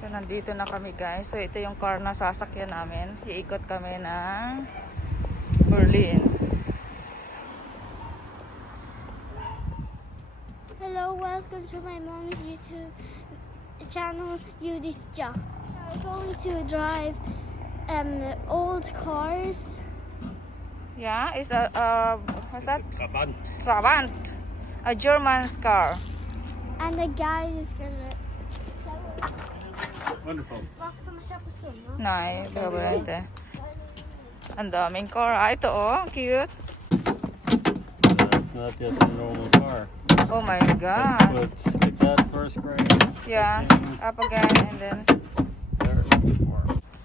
So, nandito na kami guys. So, ito yung car na sasakyan namin. Iikot kami ng Berlin. Hello, welcome to my mom's YouTube channel, Judith Ja. We're going to drive old cars. Yeah, it's a what's that? Trabant. Trabant. A German's car. And the guy is gonna... Wonderful. Varför kan man köpa såna? Nej, behöver jag inte. Ang daming car. Ah, ito oh, cute. That's not just a normal car. Oh my But gosh. with that first grade. Yeah, up again and then. There.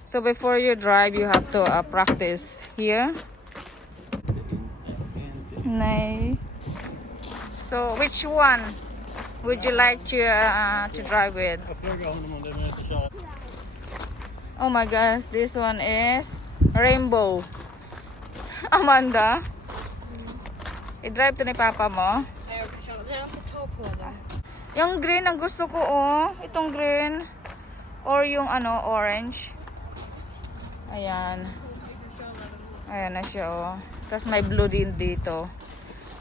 So before you drive, you have to practice here. Nej. So which one would you like to drive with? Oh my gosh, this one is rainbow. Amanda, i-drive to ni Papa mo? Yung green ang gusto ko oh. Itong green. Or yung ano, orange. Ayan. Ayan na siya oh. Tapos may blue din dito.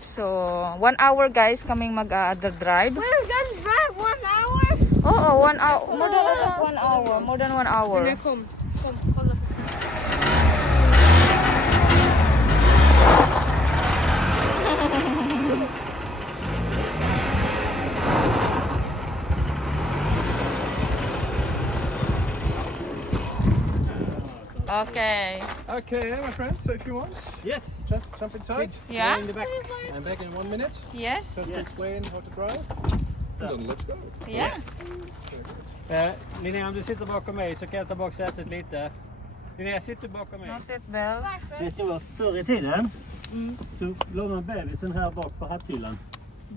So, 1 hour guys kaming mag-drive. We're gonna drive 1 hour? Oo, 1 hour. More than 1 hour. More than 1 hour. Kom, kolla. Okay. Okay, my friends, so if you want, Yes. just jump inside. Yeah? In the back. I'm back in 1 minute. Yes. Just to explain how to drive. And then let's go. Yeah. Linnea, om du sitter bakom mig så kan jag ta bak sätet lite. Linnea, sitter bakom mig. No seatbelt. Vet du vad, förr i tiden så la man bebisen här bak på hatthyllan.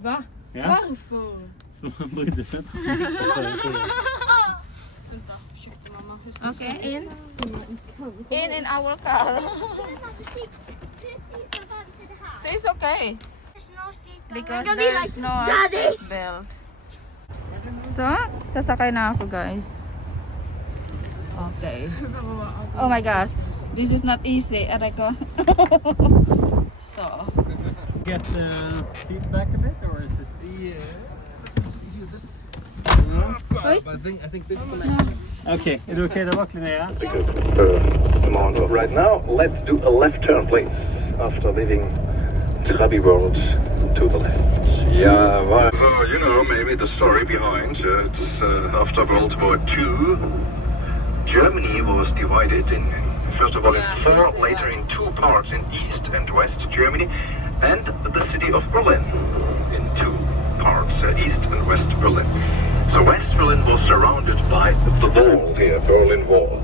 Va? Ja. Varför? För man brydde sig inte så mycket förr i tiden. Okay, in our car. So it's okay because there's no seatbelt. So, sasakay na ako guys. Okay. Oh my gosh, this is not easy, Eriko. So, Get the seat back a bit, or is it? Yeah. This. Wait. I think this is the next one. Okej, är du okej där bak Linnea? Command right now. Let's do a left turn, please. After leaving Trabi World to the left. Yeah, well, you know, maybe the story behind it's after World War II, Germany was divided in, first of all, in four, later in two parts, in East and West Germany, and the city of Berlin in two parts, East and West Berlin. So West Berlin was surrounded by the wall here, Berlin Wall,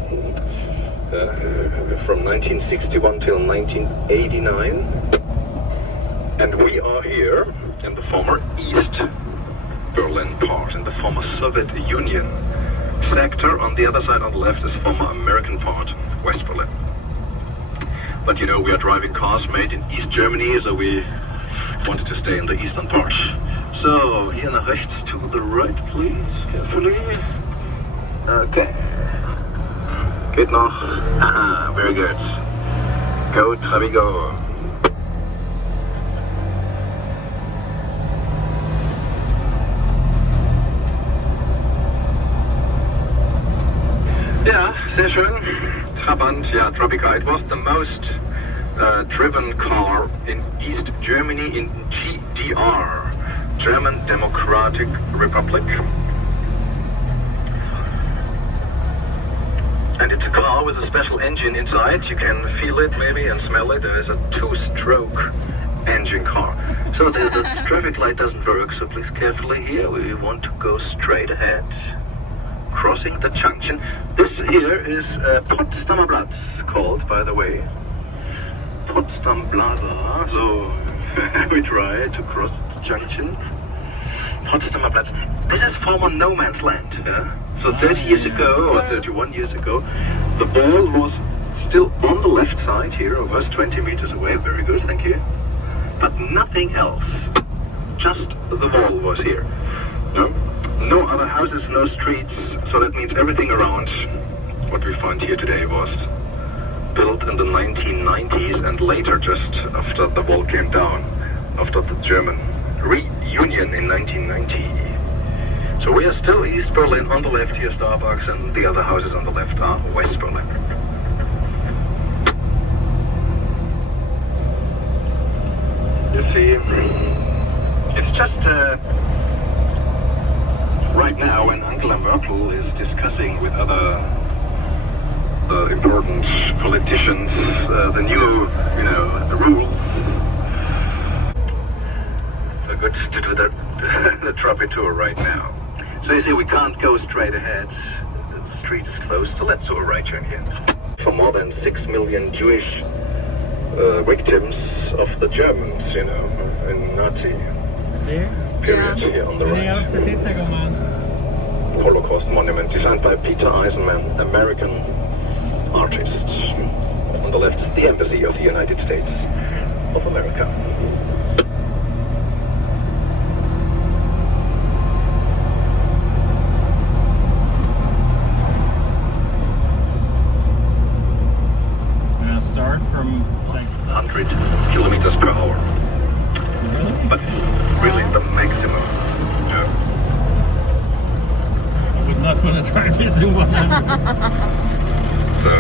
from 1961 till 1989. And we are here in the former East Berlin part, in the former Soviet Union sector. On the other side, on the left, is former American part, West Berlin. But you know, we are driving cars made in East Germany, so we wanted to stay in the eastern part. So, here nach rechts to the right, please, carefully. Okay. Geht noch. Aha, very good. Go, Trabi, go. Ja, sehr schön. Trabant, ja, Trabi. It was the most driven car in East Germany, in GDR. German Democratic Republic. And it's a car with a special engine inside. You can feel it maybe and smell it. There is a two-stroke engine car. So the traffic light doesn't work, so please carefully here. We want to go straight ahead. Crossing the junction. This here is Potsdamer Platz, called, by the way. Potsdam Plaza. So we try to cross the junction. Potsdamer Platz. This is former no man's land. So 30 years ago, or 31 years ago, the ball was still on the left side here, almost 20 meters away. Very good, thank you. But nothing else. Just the ball was here. No? No other houses, no streets, so that means everything around what we find here today was built in the 1990s and later, just after the wall came down, after the German reunion in 1990. So we are still East Berlin. On the left here Starbucks, and the other houses on the left are West Berlin. You see, it's just right now when Angela Merkel is discussing with other important politicians the new, the rules. So good to do the Trabi tour right now. So you see, we can't go straight ahead. The street is closed, so let's do a right turn here. For more than 6 million Jewish victims of the Germans, in Nazi period here on the right. Holocaust monument designed by Peter Eisenman, American artist. On the left is the Embassy of the United States of America. Start from like 100 kilometers per hour. But really the maximum. I would not want to try this in 100. So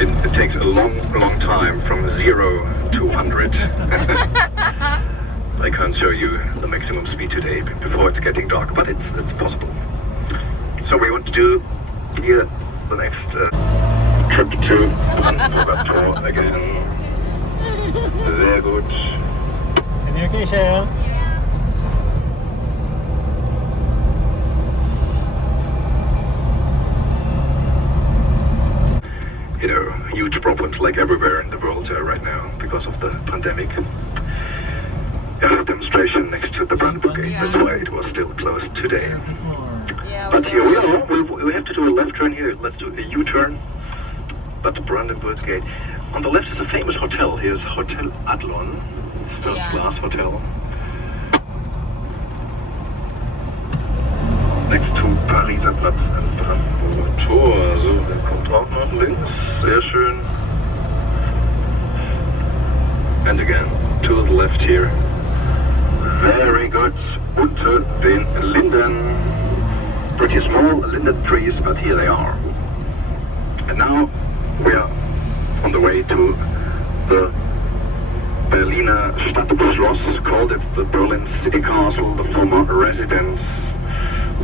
it takes a long time from 0 to 100. I can't show you the maximum speed today before it's getting dark, but it's possible. So we want to do here the next trip to Untitled again. Very good. Are you okay, Cheryl? Huge problems like everywhere in the world right now because of the pandemic. Demonstration next to the Brandenburg Gate. Yeah. That's why it was still closed today. Yeah, But here we are. We have to do a left turn here. Let's do a U-turn. But the Brandenburg Gate. On the left is a famous hotel. Here's Hotel Adlon. First-class hotel. Next to Pariser Platz and Brandenburger Tor. So, der kommt auch noch links. Sehr schön. And again, to the left here. Very good. Unter den Linden. Pretty small linden trees, but here they are. And now we are on the way to the Berliner Stadtschloss, called it the Berlin City Castle, the former residence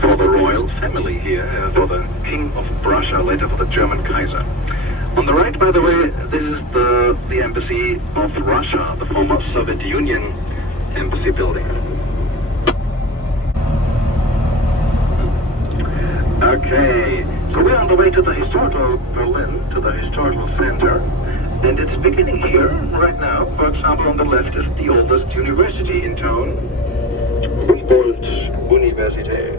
for the royal family here, for the King of Prussia, later for the German Kaiser. On the right, by the way, this is the embassy of Russia, the former Soviet Union embassy building. Okay, so we're on the way to the historical Berlin, to the historical center, and it's beginning here right now. For example, on the left is the oldest university in town, Humboldt Universität.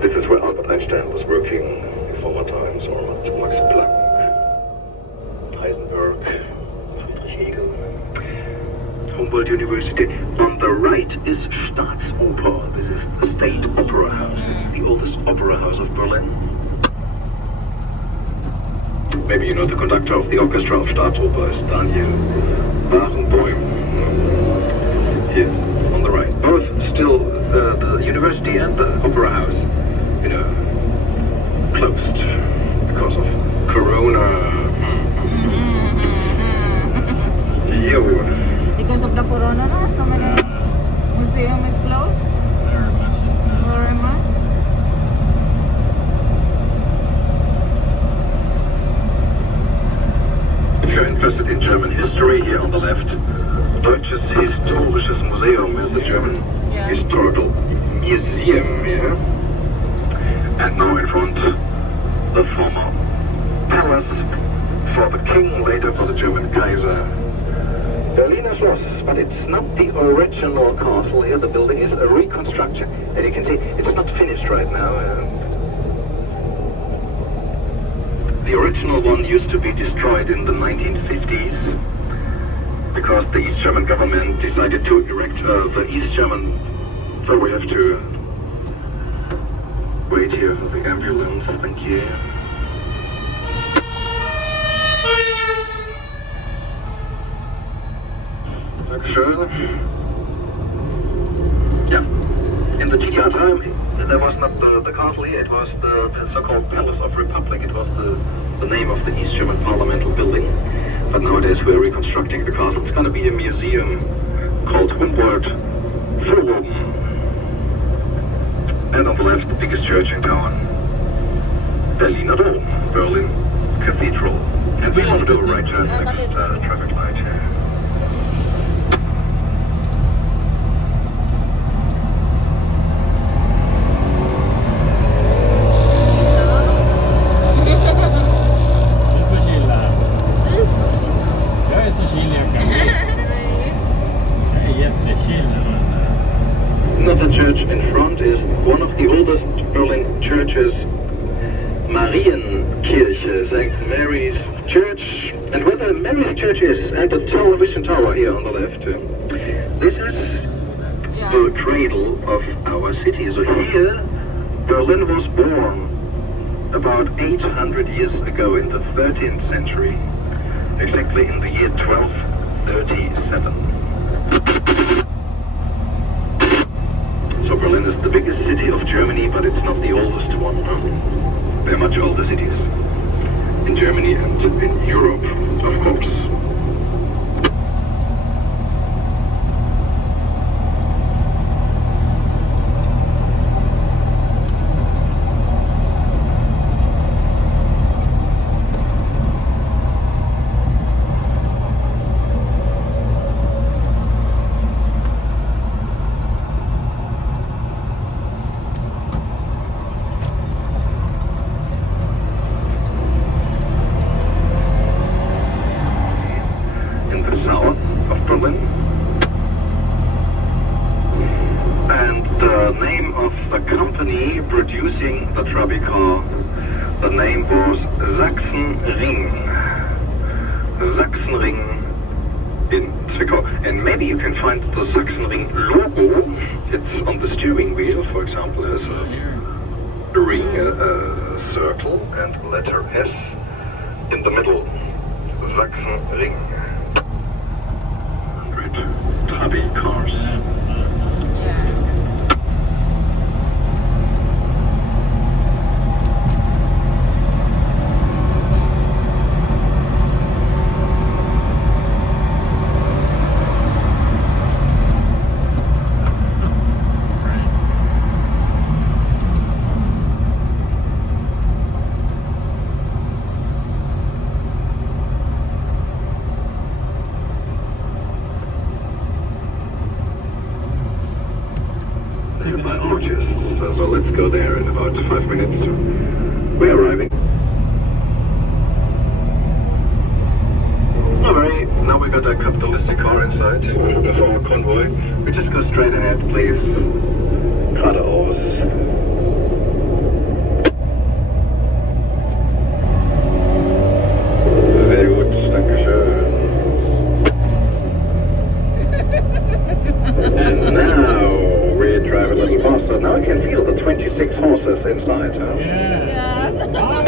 This is where Albert Einstein was working in former times, or Max Planck, Heisenberg, Hegel. Humboldt University. On the right is Staatsoper. This is the State Opera House, the oldest opera house of Berlin. Maybe you know the conductor of the orchestra of Staatsoper is Daniel Barenboim. Here, on the right. Both still the university and the opera house, closed because of Corona. Here we were. Because of the corona, no? So many museum is closed. Very much. If you're interested in German history, here on the left, Deutsches Historisches Museum is the German historical museum here. And now in front, the former palace for the king, later for the German Kaiser. Berliner Schloss, but it's not the original castle here. The building is a reconstruction. And you can see it's not finished right now. The original one used to be destroyed in the 1950s. because the East German government decided to erect the East German. So we have to wait here for the ambulance. Thank you. Dankeschön. Yeah. In the TR time, there was not the castle here, it was the so-called Palace of Republic. It was the name of the East German parliamental building. But nowadays we're reconstructing the castle. It's going to be a museum called Humboldt Forum. And on the left, the biggest church in town, Berliner Dom, Berlin Cathedral. And we want to do a right turn next traffic light here. Another church in front is one of the oldest Berlin churches, Marienkirche, St. Mary's Church. And where the Mary's Church is, and the television tower here on the left, this is the cradle of our city. So here, Berlin was born about 800 years ago in the 13th century, exactly in the year 1237. So Berlin is the biggest city of Germany, but it's not the oldest one. There are much older cities in Germany and in Europe, of course. Producing the Trabi car, the name was Sachsenring in Zwickau. And maybe you can find the Sachsenring logo. It's on the steering wheel, for example, as a ring, a circle, and letter S in the middle. Sachsenring. 100 Trabi cars. So let's go there in about 5 minutes. We're arriving. Alright, now we got a capitalistic car inside with our convoy. We just go straight ahead, please. Geradeaus. Sehr gut, dankeschön. And now we drive a little faster. Now I can feel the 26 horses inside. Huh? Yes. Power!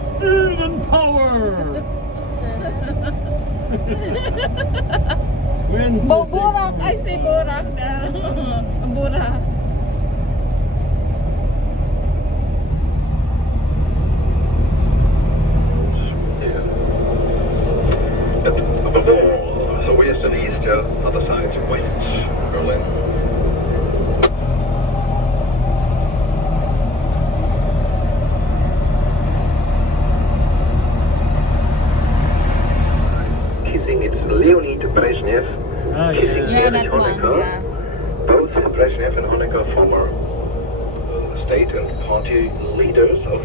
Speed and power! Borak, I say Borak. Borak. Above all, so west and east, other side, west, Berlin. Kissing, it's Leonid Brezhnev. Kissing That one, yeah. Both Brezhnev and Honecker, former state and party leaders of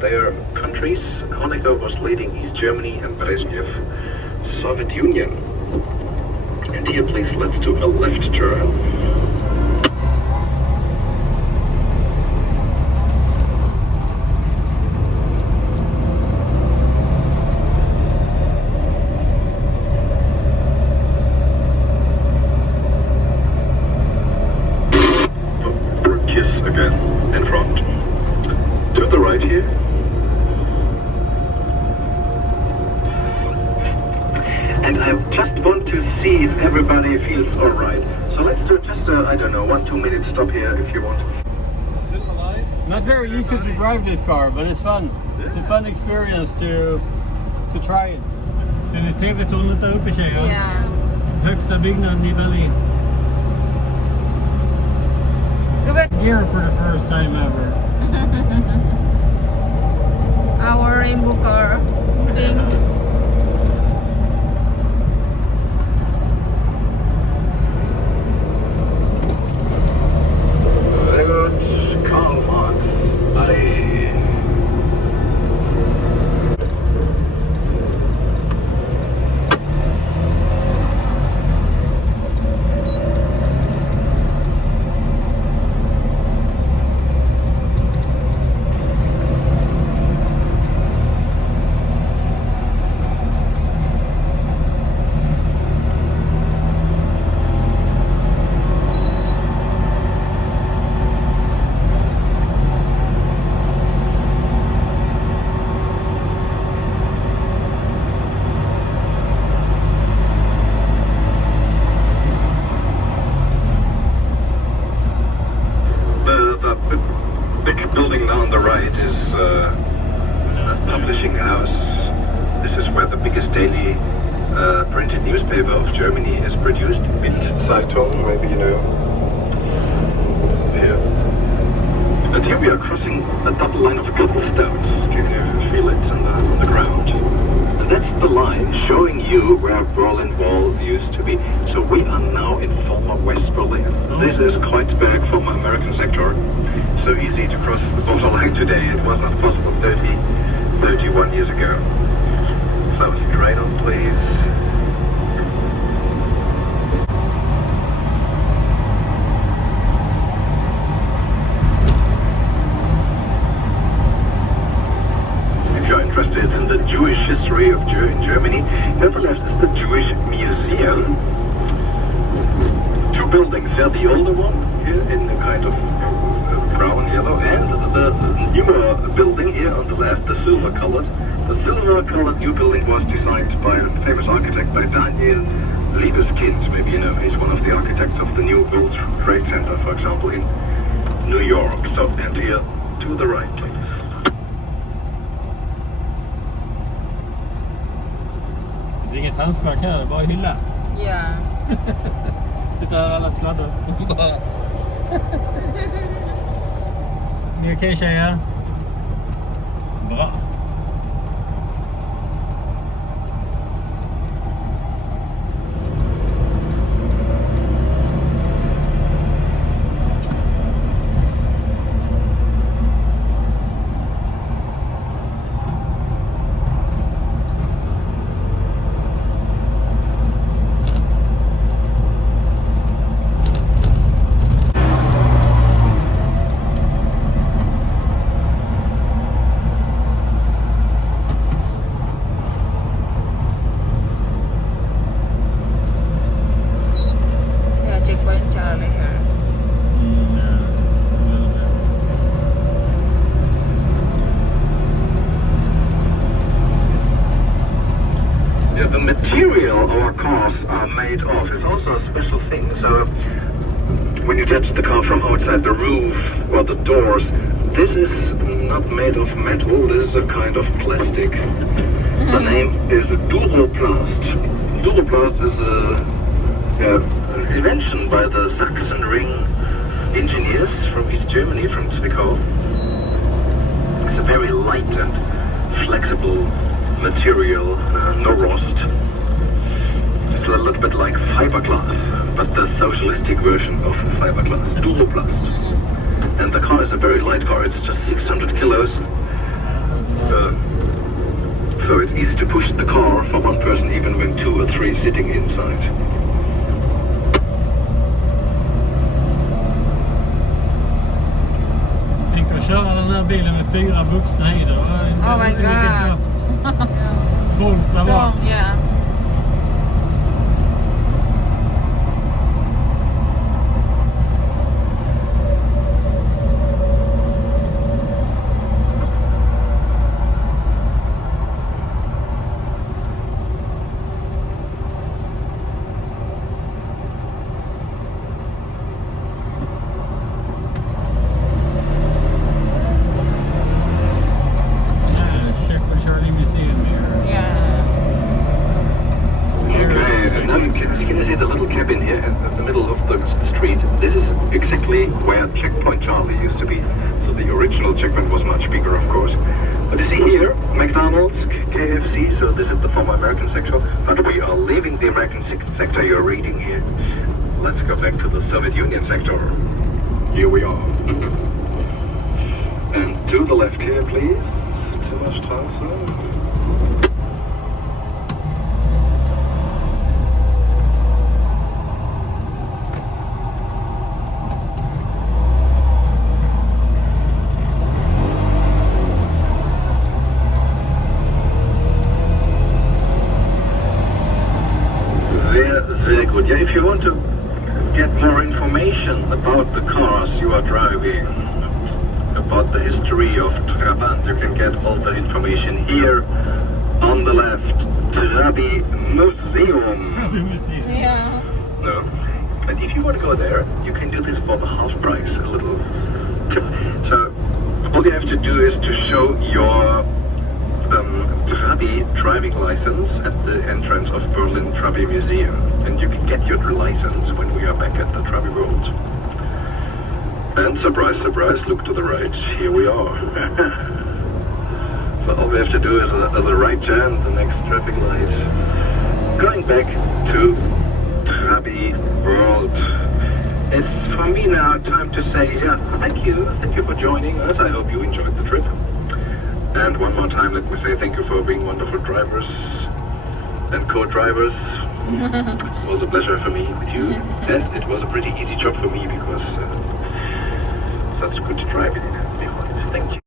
their countries. Honecker was leading East Germany and Brezhnev Soviet Union. And here, please, let's do a left turn. So let's do just, I don't know, 1-2 minute stop here if you want. Still alive? Not very easy to drive this car, but it's fun. It's a fun experience to try it. Ser ni TV-tornet där uppe, tjejer? Yeah. Högsta byggnaden i Berlin. Here for the first time ever. Our rainbow car. Pink. Very good. Karl Marx. Allez. The big building on the right is a publishing house. This is where the biggest daily printed newspaper of Germany is produced. Zeitung, maybe you know. Here. And here we are crossing a double line of cobblestones. You can feel it on the ground. And that's the line showing you where Berlin Wall used to be. So we are now in former West Berlin. This is Kreuzberg from American sector. So easy to cross the borderline today. It was not possible 31 years ago. So straight on, please. If you're interested in the Jewish history of Germany, here on the left is the Jewish Museum. Two buildings there, the older one here in a kind of brown yellow, and the newer building here on the left, the silver colored. The silver colored new building was designed by a famous architect, by Daniel Liebeskind. Maybe you know, he's one of the architects of the new World Trade Center, for example, in New York. So, and here to the right, please. Det finns inget handskfack här, det är bara hylla. Yeah. Titta alla sladdar. Ni är okej, tjejer? Bra. The material our cars are made of is also a special thing. So when you touch the car from outside, the roof or the doors, this is not made of metal, this is a kind of plastic. The name is Duroplast. Duroplast is an invention by the Saxon Ring engineers from East Germany, from Zwickau. It's a very light and flexible material, no rust. It's a little bit like fiberglass, but the socialistic version of fiberglass, Duroplast. And the car is a very light car, it's just 600 kilos. So it's easy to push the car for one person, even when 2 or 3 sitting inside. Tänk att köra den här bilen med 4 vuxna i det. Oh my god. 12 där bak. Yeah. This is exactly where Checkpoint Charlie used to be. So the original checkpoint was much bigger, of course. But you see here, McDonald's, KFC, so this is the former American sector. But we are leaving the American sector you're reading here. Let's go back to the Soviet Union sector. Here we are. And to the left here, please. Too much time, sir. Very good. Yeah, if you want to get more information about the cars you are driving, about the history of Trabant, you can get all the information here on the left. Trabi Museum. Yeah. No. And if you want to go there, you can do this for the half price, a little. So all you have to do is to show your Trabi driving license at the entrance of Berlin Trabi Museum, and you can get your license when we are back at the Trabi World. And surprise, surprise, look to the right, here we are. So all we have to do is the right turn, the next traffic light. Going back to Trabi World. It's for me now time to say, yeah, thank you for joining us. I hope you enjoyed the trip. And one more time, let me say thank you for being wonderful drivers and co-drivers. It was a pleasure for me with you. And it was a pretty easy job for me because such good driving. Thank you.